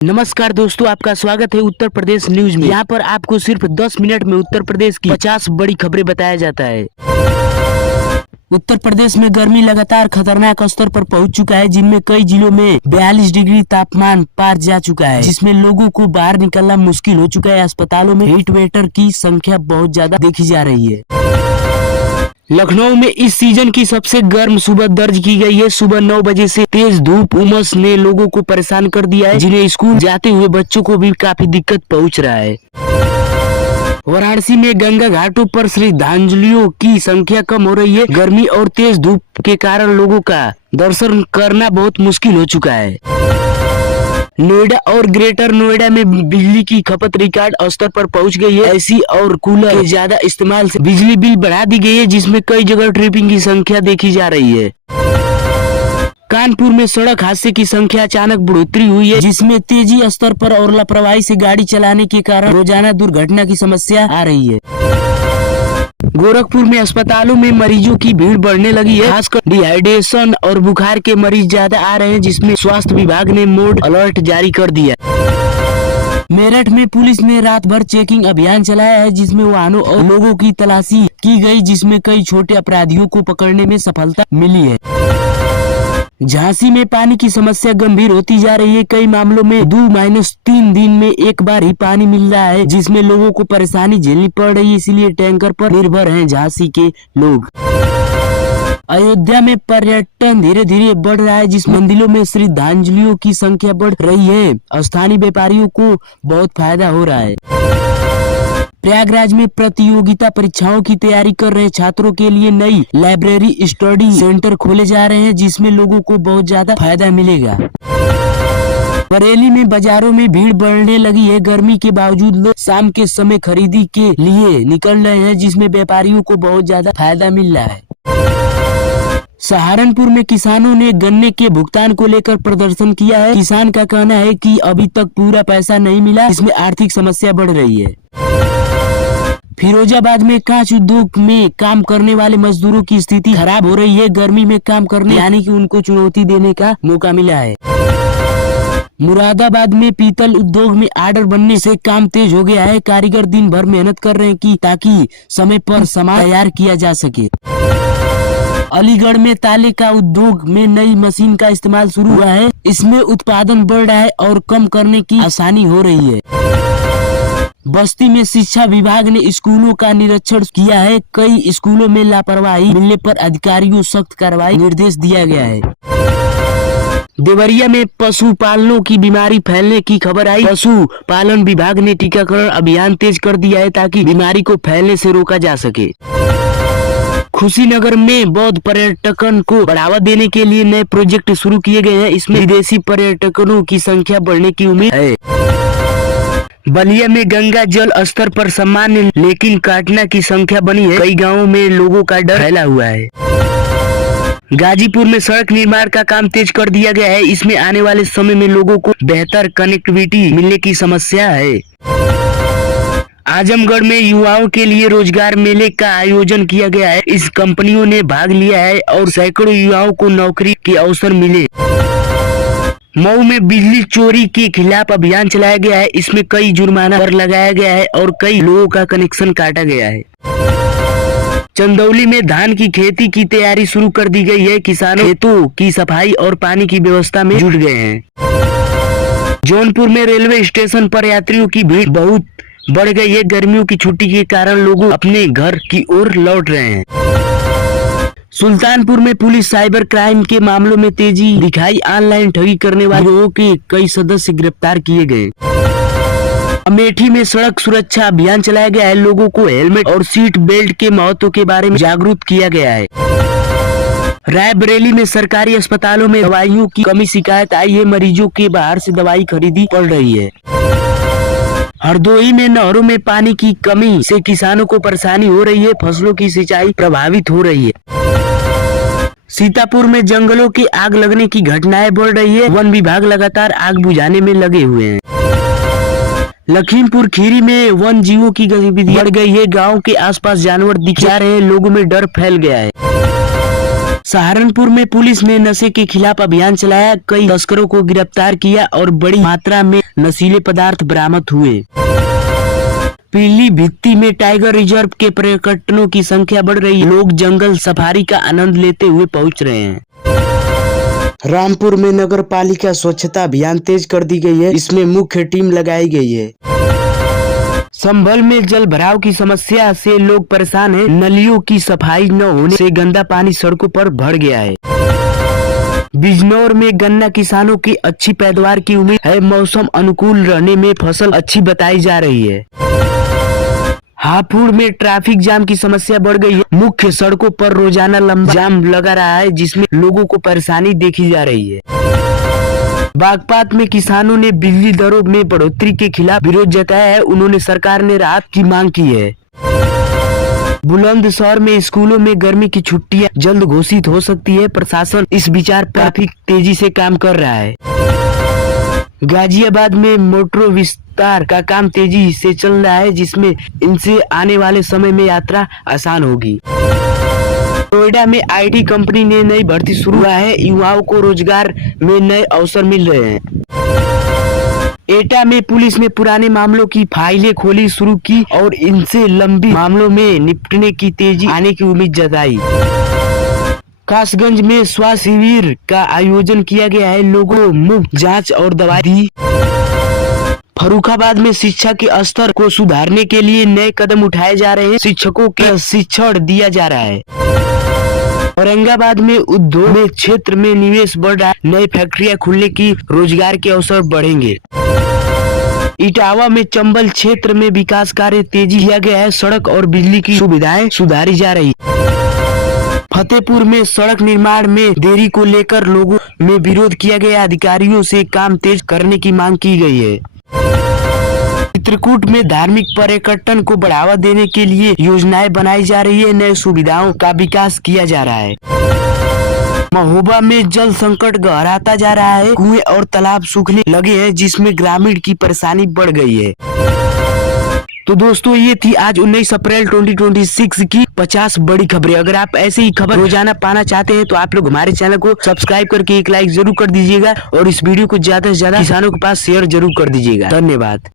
नमस्कार दोस्तों, आपका स्वागत है उत्तर प्रदेश न्यूज में। यहाँ पर आपको सिर्फ 10 मिनट में उत्तर प्रदेश की 50 बड़ी खबरें बताया जाता है। उत्तर प्रदेश में गर्मी लगातार खतरनाक स्तर पर पहुंच चुका है, जिनमें कई जिलों में 42 डिग्री तापमान पार जा चुका है, जिसमें लोगों को बाहर निकलना मुश्किल हो चुका है। अस्पतालों में हीट वेटर की संख्या बहुत ज्यादा देखी जा रही है। लखनऊ में इस सीजन की सबसे गर्म सुबह दर्ज की गई है। सुबह 9 बजे से तेज धूप उमस ने लोगों को परेशान कर दिया है, जिन्हें स्कूल जाते हुए बच्चों को भी काफी दिक्कत पहुंच रहा है। वाराणसी में गंगा घाटों पर श्रद्धांजलियों की संख्या कम हो रही है। गर्मी और तेज धूप के कारण लोगों का दर्शन करना बहुत मुश्किल हो चुका है। नोएडा और ग्रेटर नोएडा में बिजली की खपत रिकॉर्ड स्तर पर पहुंच गई है। एसी और कूलर के ज्यादा इस्तेमाल से बिजली बिल बढ़ा दी गई है, जिसमें कई जगह ट्रिपिंग की संख्या देखी जा रही है। कानपुर में सड़क हादसे की संख्या अचानक बढ़ोतरी हुई है, जिसमें तेजी स्तर पर और लापरवाही से गाड़ी चलाने के कारण रोजाना दुर्घटना की समस्या आ रही है। गोरखपुर में अस्पतालों में मरीजों की भीड़ बढ़ने लगी है। खासकर डिहाइड्रेशन और बुखार के मरीज ज्यादा आ रहे हैं, जिसमें स्वास्थ्य विभाग ने मोड अलर्ट जारी कर दिया। मेरठ में पुलिस ने रात भर चेकिंग अभियान चलाया है, जिसमें वाहनों और लोगों की तलाशी की गई, जिसमें कई छोटे अपराधियों को पकड़ने में सफलता मिली है। झांसी में पानी की समस्या गंभीर होती जा रही है। कई मामलों में 2-3 दिन में एक बार ही पानी मिल रहा है, जिसमें लोगों को परेशानी झेलनी पड़ रही है। इसीलिए टैंकर पर निर्भर हैं झांसी के लोग। अयोध्या में पर्यटन धीरे धीरे बढ़ रहा है, जिस मंदिरों में श्रद्धांजलियों की संख्या बढ़ रही है। स्थानीय व्यापारियों को बहुत फायदा हो रहा है। प्रयागराज में प्रतियोगिता परीक्षाओं की तैयारी कर रहे छात्रों के लिए नई लाइब्रेरी स्टडी सेंटर खोले जा रहे हैं, जिसमें लोगों को बहुत ज्यादा फायदा मिलेगा। बरेली में बाजारों में भीड़ बढ़ने लगी है। गर्मी के बावजूद लोग शाम के समय खरीदी के लिए निकल रहे हैं, जिसमें व्यापारियों को बहुत ज्यादा फायदा मिल रहा है। सहारनपुर में किसानों ने गन्ने के भुगतान को लेकर प्रदर्शन किया है। किसान का कहना है कि अभी तक पूरा पैसा नहीं मिला, इसमें आर्थिक समस्या बढ़ रही है। फिरोजाबाद में कांच उद्योग में काम करने वाले मजदूरों की स्थिति खराब हो रही है। गर्मी में काम करने यानी कि उनको चुनौती देने का मौका मिला है। मुरादाबाद में पीतल उद्योग में आर्डर बनने से काम तेज हो गया है। कारीगर दिन भर मेहनत कर रहे हैं ताकि समय पर सामान तैयार किया जा सके। अलीगढ़ में ताले का उद्योग में नई मशीन का इस्तेमाल शुरू हुआ है। इसमें उत्पादन बढ़ रहा है और कम करने की आसानी हो रही है। बस्ती में शिक्षा विभाग ने स्कूलों का निरीक्षण किया है। कई स्कूलों में लापरवाही मिलने पर अधिकारियों सख्त कार्रवाई निर्देश दिया गया है। देवरिया में पशुपालनों की बीमारी फैलने की खबर आई। पशु पालन विभाग ने टीकाकरण अभियान तेज कर दिया है, ताकि बीमारी को फैलने से रोका जा सके। खुशीनगर में बौद्ध पर्यटन को बढ़ावा देने के लिए नए प्रोजेक्ट शुरू किए गए हैं। इसमें विदेशी पर्यटकों की संख्या बढ़ने की उम्मीद है। बलिया में गंगा जल स्तर पर सामान्य लेकिन काटना की संख्या बनी है। कई गांवों में लोगों का डर फैला हुआ है। गाजीपुर में सड़क निर्माण का काम तेज कर दिया गया है। इसमें आने वाले समय में लोगों को बेहतर कनेक्टिविटी मिलने की समस्या है। आजमगढ़ में युवाओं के लिए रोजगार मेले का आयोजन किया गया है। इस कंपनियों ने भाग लिया है और सैकड़ों युवाओं को नौकरी के अवसर मिले। मऊ में बिजली चोरी के खिलाफ अभियान चलाया गया है। इसमें कई जुर्माना पर लगाया गया है और कई लोगों का कनेक्शन काटा गया है। चंदौली में धान की खेती की तैयारी शुरू कर दी गई है। किसानों खेतों की सफाई और पानी की व्यवस्था में जुट गए हैं। जौनपुर में रेलवे स्टेशन पर यात्रियों की भीड़ बहुत बढ़ गई है। गर्मियों की छुट्टी के कारण लोग अपने घर की ओर लौट रहे हैं। सुल्तानपुर में पुलिस साइबर क्राइम के मामलों में तेजी दिखाई। ऑनलाइन ठगी करने वाले लोगों के कई सदस्य गिरफ्तार किए गए। अमेठी में सड़क सुरक्षा अभियान चलाया गया है। लोगों को हेलमेट और सीट बेल्ट के महत्व के बारे में जागरूक किया गया है। रायबरेली में सरकारी अस्पतालों में दवाइयों की कमी शिकायत आई है। मरीजों के बाहर से दवाई खरीदी पड़ रही है। हरदोई में नहरों में पानी की कमी से किसानों को परेशानी हो रही है। फसलों की सिंचाई प्रभावित हो रही है। सीतापुर में जंगलों की आग लगने की घटनाएं बढ़ रही है। वन विभाग लगातार आग बुझाने में लगे हुए हैं। लखीमपुर खीरी में वन जीवों की गतिविधि बढ़ गई है। गांव के आसपास जानवर दिख जा रहे हैं। लोगों में डर फैल गया है। सहारनपुर में पुलिस ने नशे के खिलाफ अभियान चलाया, कई तस्करों को गिरफ्तार किया और बड़ी मात्रा में नशीले पदार्थ बरामद हुए। पीलीभीत में टाइगर रिजर्व के पर्यटकों की संख्या बढ़ रही है, लोग जंगल सफारी का आनंद लेते हुए पहुंच रहे हैं। रामपुर में नगर पालिका स्वच्छता अभियान तेज कर दी गई है, इसमें मुख्य टीम लगाई गई है। संभल में जल भराव की समस्या से लोग परेशान हैं, नलियों की सफाई न होने से गंदा पानी सड़कों पर भर गया है। बिजनौर में गन्ना किसानों की अच्छी पैदावार की उम्मीद है, मौसम अनुकूल रहने में फसल अच्छी बताई जा रही है। हापुड़ में ट्रैफिक जाम की समस्या बढ़ गई है, मुख्य सड़कों पर रोजाना लंबा जाम लगा रहा है, जिसमें लोगों को परेशानी देखी जा रही है। बागपात में किसानों ने बिजली दरों में बढ़ोतरी के खिलाफ विरोध जताया है, उन्होंने सरकार ने राहत की मांग की है। बुलंदशहर में स्कूलों में गर्मी की छुट्टियां जल्द घोषित हो सकती है, प्रशासन इस विचार पर काफी तेजी से काम कर रहा है। गाजियाबाद में मेट्रो विस्तार का काम तेजी से चल रहा है, जिसमें इनसे आने वाले समय में यात्रा आसान होगी। नोएडा में आईटी कंपनी ने नई भर्ती शुरू हुआ है, युवाओं को रोजगार में नए अवसर मिल रहे हैं। एटा में पुलिस ने पुराने मामलों की फाइलें खोली शुरू की और इनसे लंबी मामलों में निपटने की तेजी आने की उम्मीद जताई। कासगंज में स्वास्थ्य शिविर का आयोजन किया गया है, लोगों को मुफ्त जांच और दवाई दी। फर्रुखाबाद में शिक्षा के स्तर को सुधारने के लिए नए कदम उठाए जा रहे हैं, शिक्षकों के प्रशिक्षण दिया जा रहा है। औरंगाबाद में उद्योग क्षेत्र में निवेश बढ़ रहा है, नई फैक्ट्रियां खुलने की रोजगार के अवसर बढ़ेंगे। इटावा में चंबल क्षेत्र में विकास कार्य तेजी किया गया है, सड़क और बिजली की सुविधाएं सुधारी जा रही। फतेहपुर में सड़क निर्माण में देरी को लेकर लोगों में विरोध किया गया, अधिकारियों से काम तेज करने की मांग की गई है। चित्रकूट में धार्मिक पर्यटन को बढ़ावा देने के लिए योजनाएं बनाई जा रही है, नए सुविधाओं का विकास किया जा रहा है। महोबा में जल संकट गहराता जा रहा है, कुएं और तालाब सूखने लगे हैं, जिसमें ग्रामीण की परेशानी बढ़ गई है। तो दोस्तों, ये थी आज 19 अप्रैल 2026 की 50 बड़ी खबरें। अगर आप ऐसे ही खबर रोजाना पाना चाहते हैं तो आप लोग हमारे चैनल को सब्सक्राइब करके एक लाइक जरूर कर दीजिएगा और इस वीडियो को ज्यादा से ज्यादा किसानों के पास शेयर जरूर कर दीजिएगा। धन्यवाद।